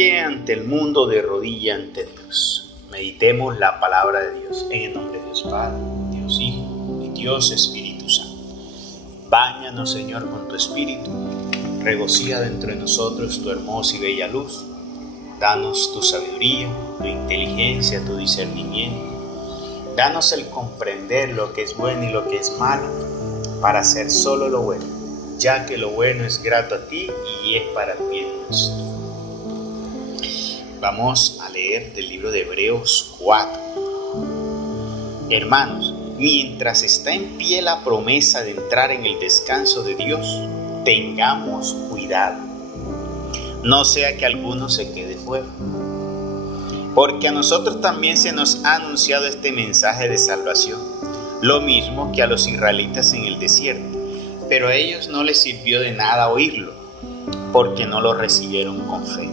pie ante el mundo, de rodilla ante Dios. Meditemos la palabra de Dios en el nombre de Dios Padre, Dios Hijo y Dios Espíritu Santo. Báñanos, Señor, con tu Espíritu. Regocija dentro de nosotros tu hermosa y bella luz. Danos tu sabiduría, tu inteligencia, tu discernimiento. Danos el comprender lo que es bueno y lo que es malo, para hacer solo lo bueno, ya que lo bueno es grato a ti y es para el bien nuestro. Vamos a leer del libro de Hebreos 4. Hermanos, mientras está en pie la promesa de entrar en el descanso de Dios, tengamos cuidado, no sea que alguno se quede fuera. Porque a nosotros también se nos ha anunciado este mensaje de salvación, lo mismo que a los israelitas en el desierto, pero a ellos no les sirvió de nada oírlo, porque no lo recibieron con fe.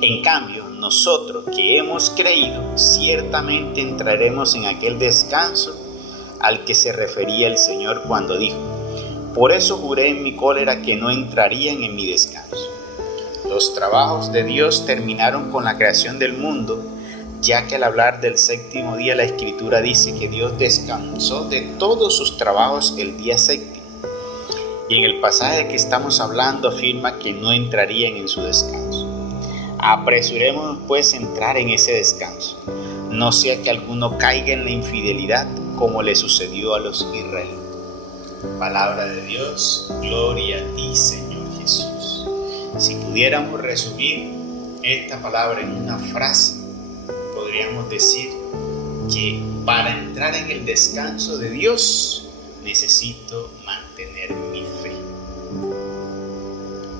En cambio, nosotros que hemos creído, ciertamente entraremos en aquel descanso al que se refería el Señor cuando dijo: por eso juré en mi cólera que no entrarían en mi descanso. Los trabajos de Dios terminaron con la creación del mundo, ya que al hablar del séptimo día la Escritura dice que Dios descansó de todos sus trabajos el día séptimo. Y en el pasaje de que estamos hablando afirma que no entrarían en su descanso. Apresurémonos pues a entrar en ese descanso, no sea que alguno caiga en la infidelidad como le sucedió a los israelitas. Palabra de Dios, gloria a ti, Señor Jesús. Si pudiéramos resumir esta palabra en una frase, podríamos decir que para entrar en el descanso de Dios necesito mantener mi fe.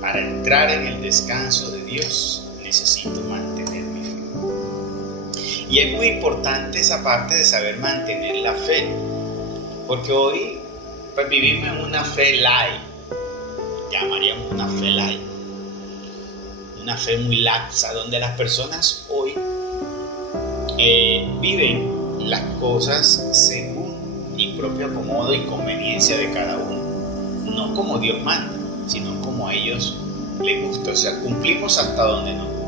Para entrar en el descanso de Dios necesito mantener mi fe. Y es muy importante esa parte de saber mantener la fe, porque hoy pues vivimos en una fe light, llamaríamos una fe light, una fe muy laxa, donde las personas hoy viven las cosas según el propio acomodo y conveniencia de cada uno, no como Dios manda, sino como a ellos les gusta. O sea, cumplimos hasta donde nos gusta,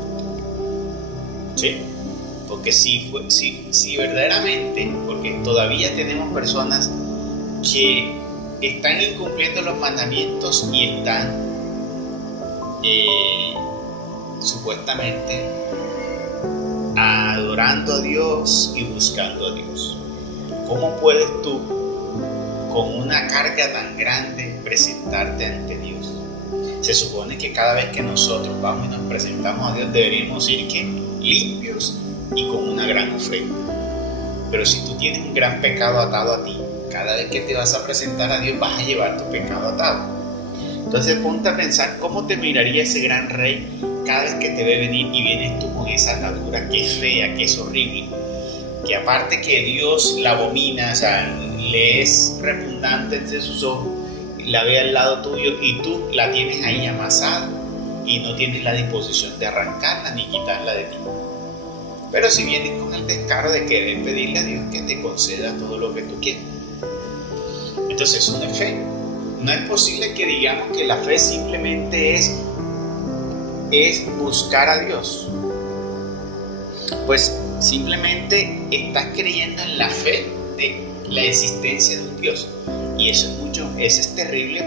¿sí? Porque si verdaderamente, porque todavía tenemos personas que están incumpliendo los mandamientos y están supuestamente adorando a Dios y buscando a Dios. ¿Cómo puedes tú, con una carga tan grande, presentarte ante Dios? Se supone que cada vez que nosotros vamos y nos presentamos a Dios deberíamos ir limpios y con una gran ofrenda. Pero si tú tienes un gran pecado atado a ti, cada vez que te vas a presentar a Dios vas a llevar tu pecado atado. Entonces ponte a pensar cómo te miraría ese gran rey cada vez que te ve venir y vienes tú con esa atadura que es fea, que es horrible, que aparte que Dios la abomina, o sea, le es repugnante entre sus ojos, la ve al lado tuyo y tú la tienes ahí amasada y no tienes la disposición de arrancarla ni quitarla de ti. Pero si vienes con el descaro de querer pedirle a Dios que te conceda todo lo que tú quieres, entonces eso no es fe. No es posible que digamos que la fe simplemente es buscar a Dios. Pues simplemente estás creyendo en la fe de la existencia de un Dios. Y eso es terrible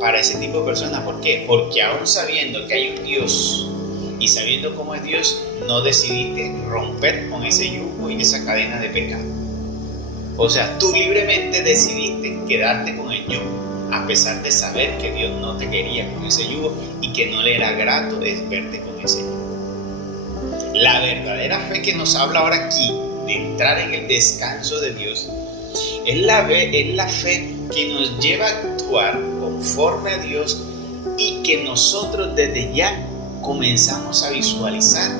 para ese tipo de personas. ¿Por qué? Porque aún sabiendo que hay un Dios y sabiendo cómo es Dios, no decidiste romper con ese yugo y esa cadena de pecado. O sea, tú libremente decidiste quedarte con el yugo, a pesar de saber que Dios no te quería con ese yugo y que no le era grato verte con ese yugo. La verdadera fe que nos habla ahora aquí de entrar en el descanso de Dios es la fe que nos lleva a actuar conforme a Dios y que nosotros desde ya comenzamos a visualizar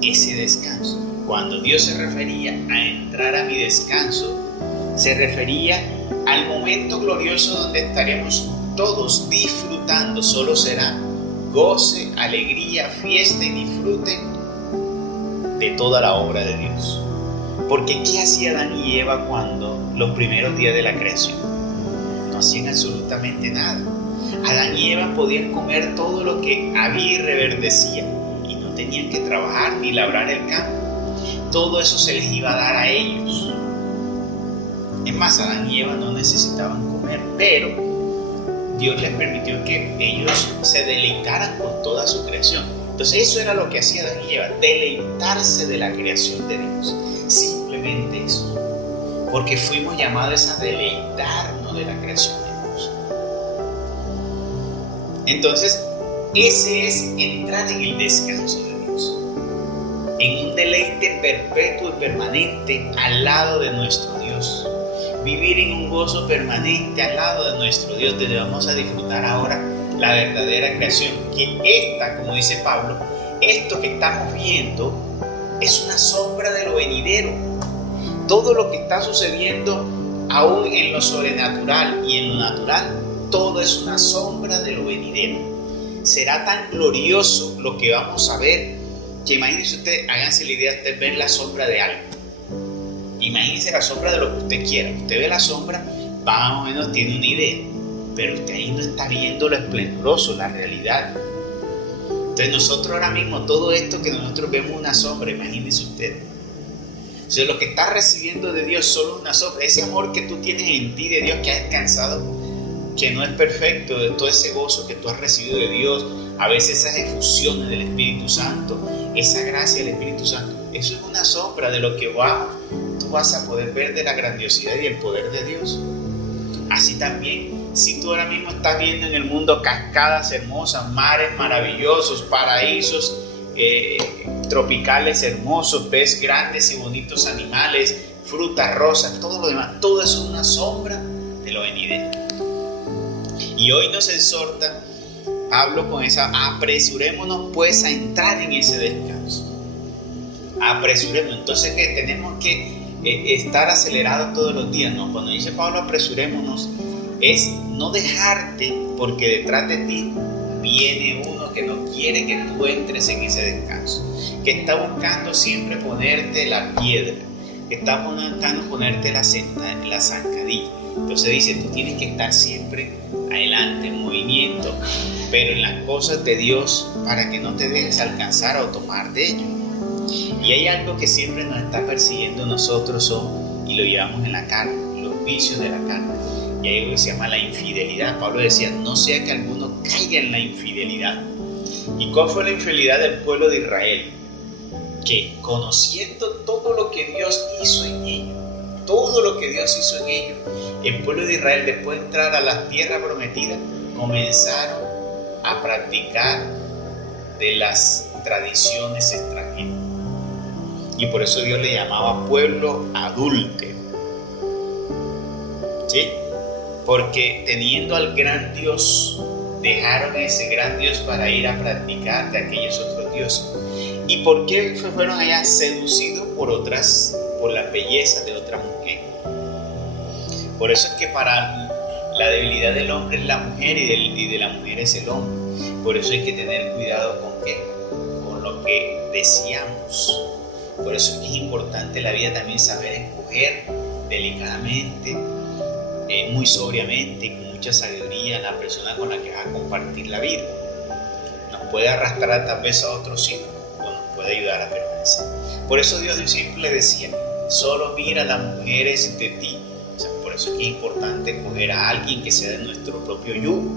ese descanso. Cuando Dios se refería a entrar a mi descanso, se refería al momento glorioso donde estaremos todos disfrutando. Solo será goce, alegría, fiesta y disfrute de toda la obra de Dios. Porque ¿qué hacía Adán y Eva cuando los primeros días de la creación? No hacían absolutamente nada. Adán y Eva podían comer todo lo que había y reverdecía. tenían que trabajar ni labrar el campo. Todo eso se les iba a dar a ellos. Es más, Adán y Eva no necesitaban comer, pero Dios les permitió que ellos se deleitaran con toda su creación. Entonces eso era lo que hacía Adán y Eva, deleitarse de la creación de Dios. Simplemente eso. Porque fuimos llamados a deleitarnos de la creación de Dios. Entonces, ese es entrar en el descanso de Dios. En un deleite perpetuo y permanente al lado de nuestro Dios. Vivir en un gozo permanente al lado de nuestro Dios, donde vamos a disfrutar ahora la verdadera creación. Que esta, como dice Pablo, esto que estamos viendo es una sombra de lo venidero. Todo lo que está sucediendo aún en lo sobrenatural y en lo natural, todo es una sombra de lo venidero. Será tan glorioso lo que vamos a ver, que imagínense usted, háganse la idea de ver la sombra de algo. Imagínense la sombra de lo que usted quiera. Usted ve la sombra, más o menos tiene una idea, pero usted ahí no está viendo lo esplendoroso, la realidad. Entonces nosotros ahora mismo, todo esto que nosotros vemos una sombra, imagínense usted. O sea, lo que estás recibiendo de Dios solo es una sombra. Ese amor que tú tienes en ti de Dios, que has descansado, que no es perfecto, de todo ese gozo que tú has recibido de Dios, a veces esas efusiones del Espíritu Santo, esa gracia del Espíritu Santo, eso es una sombra de lo que tú vas a poder ver de la grandiosidad y el poder de Dios. Así también, si tú ahora mismo estás viendo en el mundo cascadas hermosas, mares maravillosos, paraísos tropicales hermosos, ves grandes y bonitos animales, frutas, rosas, todo lo demás, todo eso es una sombra de lo venidero. Y hoy nos exhorta Pablo con esa: apresurémonos pues a entrar en ese descanso. Apresurémonos. Entonces, ¿qué? Tenemos que estar acelerados todos los días. No, cuando dice Pablo apresurémonos, es no dejarte, porque detrás de ti viene uno que no quiere que tú entres en ese descanso, que está buscando siempre ponerte la piedra, que está buscando ponerte la zancadilla. Entonces dice, tú tienes que estar siempre adelante, en movimiento, pero en las cosas de Dios, para que no te dejes alcanzar o tomar de ello. Y hay algo que siempre nos está persiguiendo nosotros, y lo llevamos en la carne, los vicios de la carne. Y hay algo que se llama la infidelidad. Pablo decía, no sea que alguno caiga en la infidelidad. ¿Y cuál fue la infidelidad del pueblo de Israel? Que conociendo todo lo que Dios hizo en ellos, todo lo que Dios hizo en ellos, el pueblo de Israel, después de entrar a la tierra prometida, comenzaron a practicar de las tradiciones extranjeras. Y por eso Dios le llamaba pueblo adúltero. ¿Sí? Porque teniendo al gran Dios, dejaron ese gran Dios para ir a practicar de aquellos otros dioses. ¿Y por qué fueron allá? Seducidos por la belleza de otra mujer. Por eso es que para la debilidad del hombre es la mujer y de la mujer es el hombre. Por eso hay que tener cuidado con qué, con lo que deseamos. Por eso es que es importante en la vida también saber escoger delicadamente, muy sobriamente y con mucha sabiduría la persona con la que vas a compartir la vida. Nos puede arrastrar tal vez a otros hijos o nos puede ayudar a permanecer. Por eso Dios siempre decía, solo mira a las mujeres de ti. O sea, por eso es que es importante escoger a alguien que sea de nuestro propio yugo,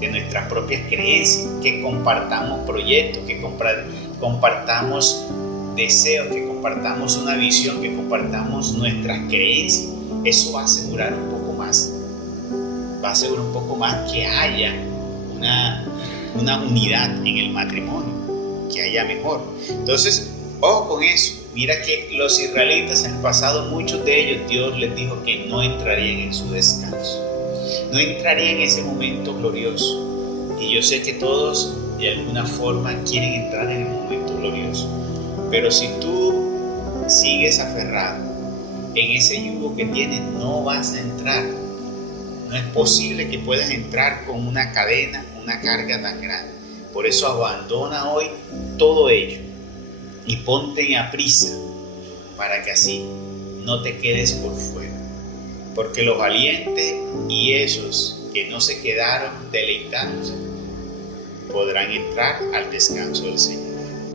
de nuestras propias creencias, que compartamos proyectos, que compartamos deseos, que compartamos una visión, que compartamos nuestras creencias. Eso va a asegurar un poco más que haya una unidad en el matrimonio, que haya mejor. Entonces, ojo con eso. Mira que los israelitas en el pasado, muchos de ellos, Dios les dijo que no entrarían en su descanso, no entrarían en ese momento glorioso. Y yo sé que todos de alguna forma quieren entrar en el momento glorioso, pero si tú sigues aferrado en ese yugo que tienes, no vas a entrar. No es posible que puedas entrar con una cadena, una carga tan grande. Por eso abandona hoy todo ello y ponte a prisa para que así no te quedes por fuera. Porque los valientes y esos que no se quedaron deleitándose podrán entrar al descanso del Señor.